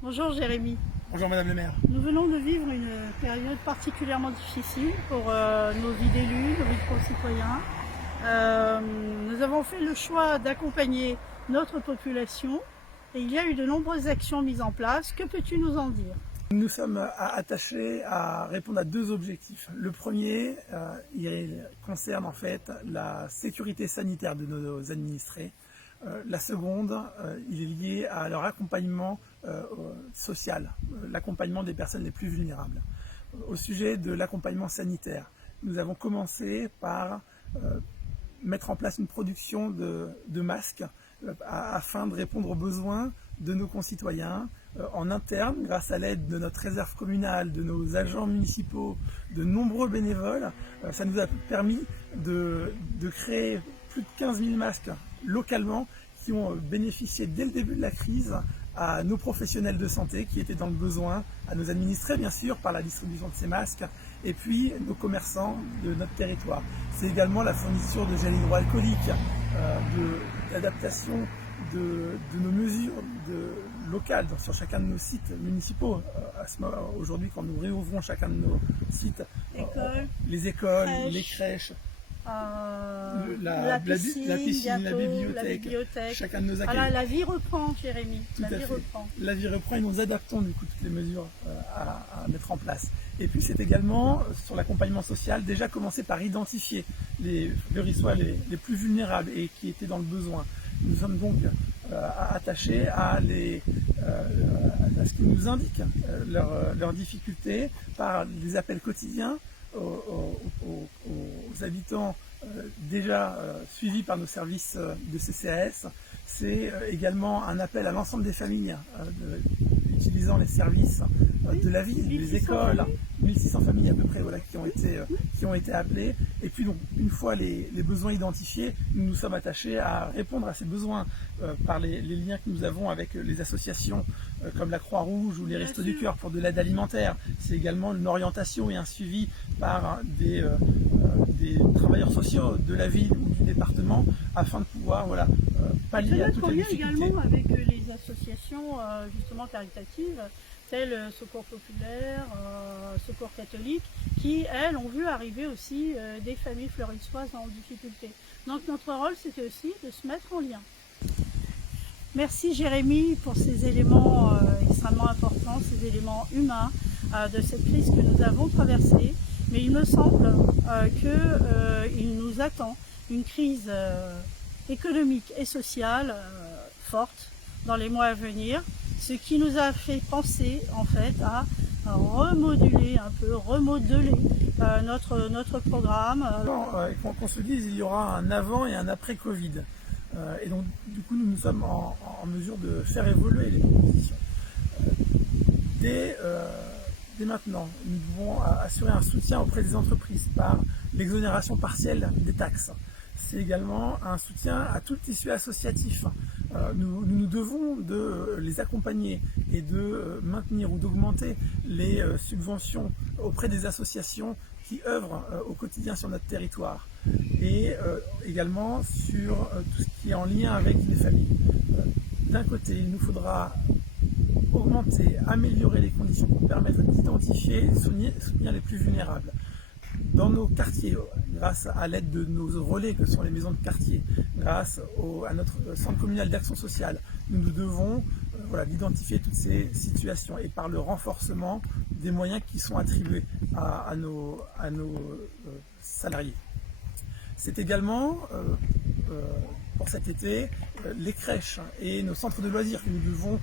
Bonjour Jérémy. Bonjour Madame le maire. Nous venons de vivre une période particulièrement difficile pour nos vies d'élus, nos vies de concitoyens. Nous avons fait le choix d'accompagner notre population et il y a eu de nombreuses actions mises en place. Que peux-tu nous en dire ? Nous sommes attachés à répondre à deux objectifs. Le premier, il concerne en fait la sécurité sanitaire de nos administrés. La seconde, il est lié à leur accompagnement social, l'accompagnement des personnes les plus vulnérables. Au sujet de l'accompagnement sanitaire, nous avons commencé par mettre en place une production de masques afin de répondre aux besoins de nos concitoyens en interne, grâce à l'aide de notre réserve communale, de nos agents municipaux, de nombreux bénévoles. Ça nous a permis de créer plus de 15 000 masques localement qui ont bénéficié dès le début de la crise à nos professionnels de santé qui étaient dans le besoin, à nos administrés bien sûr par la distribution de ces masques, et puis nos commerçants de notre territoire. C'est également la fourniture de gel hydroalcoolique, d'adaptation de nos mesures locales sur chacun de nos sites municipaux. Aujourd'hui, quand nous réouvrons chacun de nos sites, les écoles, crèches, les crèches, la piscine, la bibliothèque, chacun de nos accueils. Alors, la vie reprend, Jérémy. La vie reprend et nous adaptons du coup toutes les mesures à mettre en place. Et puis c'est également sur l'accompagnement social, déjà commencer par identifier les Veryssois les plus vulnérables et qui étaient dans le besoin. Nous sommes donc attachés à ce qu'ils nous indiquent leurs difficultés par des appels quotidiens aux habitants déjà suivis par nos services de CCAS. C'est également un appel à l'ensemble des familles utilisant les services de la ville, des écoles, 1600 familles à peu près voilà, qui ont été appelées. Et puis donc, une fois les besoins identifiés, nous nous sommes attachés à répondre à ces besoins par les liens que nous avons avec les associations comme la Croix-Rouge ou les Restos du Cœur pour de l'aide alimentaire. C'est également une orientation et un suivi par des travailleurs sociaux de la ville ou du département afin de pouvoir pallier à toutes les difficultés. Également avec les associations justement caritatives telles Secours Populaire, Secours Catholique, qui elles ont vu arriver aussi des familles fleurissoises en difficulté. Donc notre rôle c'était aussi de se mettre en lien. Merci Jérémy pour ces éléments extrêmement importants, ces éléments humains de cette crise que nous avons traversée. Mais il me semble qu'il nous attend une crise économique et sociale forte dans les mois à venir, ce qui nous a fait penser en fait à remodeler notre programme. Qu'on se dise, il y aura un avant et un après Covid. Et donc du coup nous sommes en mesure de faire évoluer les propositions. Dès maintenant, nous devons assurer un soutien auprès des entreprises par l'exonération partielle des taxes. C'est également un soutien à tout le tissu associatif. Nous devons de les accompagner et de maintenir ou d'augmenter les subventions auprès des associations qui œuvrent au quotidien sur notre territoire et également sur tout ce qui est en lien avec les familles. D'un côté, il nous faudra augmenter, améliorer les conditions pour permettre d'identifier et soutenir les plus vulnérables. Dans nos quartiers, grâce à l'aide de nos relais que sont les maisons de quartier, grâce à notre centre communal d'action sociale, nous devons d'identifier toutes ces situations et par le renforcement des moyens qui sont attribués à nos salariés. C'est également, pour cet été, les crèches et nos centres de loisirs que nous devons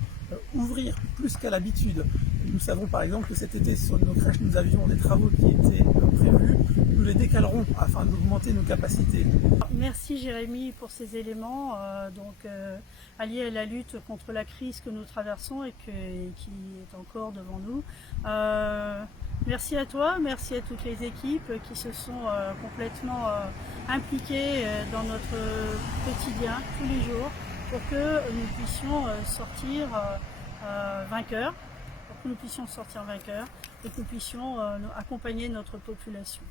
ouvrir plus qu'à l'habitude. Nous savons par exemple que cet été sur nos crèches nous avions des travaux qui étaient prévus, nous les décalerons afin d'augmenter nos capacités. Merci Jérémy pour ces éléments alliés à la lutte contre la crise que nous traversons et qui est encore devant nous. Merci à toi, merci à toutes les équipes qui se sont complètement impliquées dans notre quotidien tous les jours pour que nous puissions sortir vainqueurs, et que nous puissions accompagner notre population.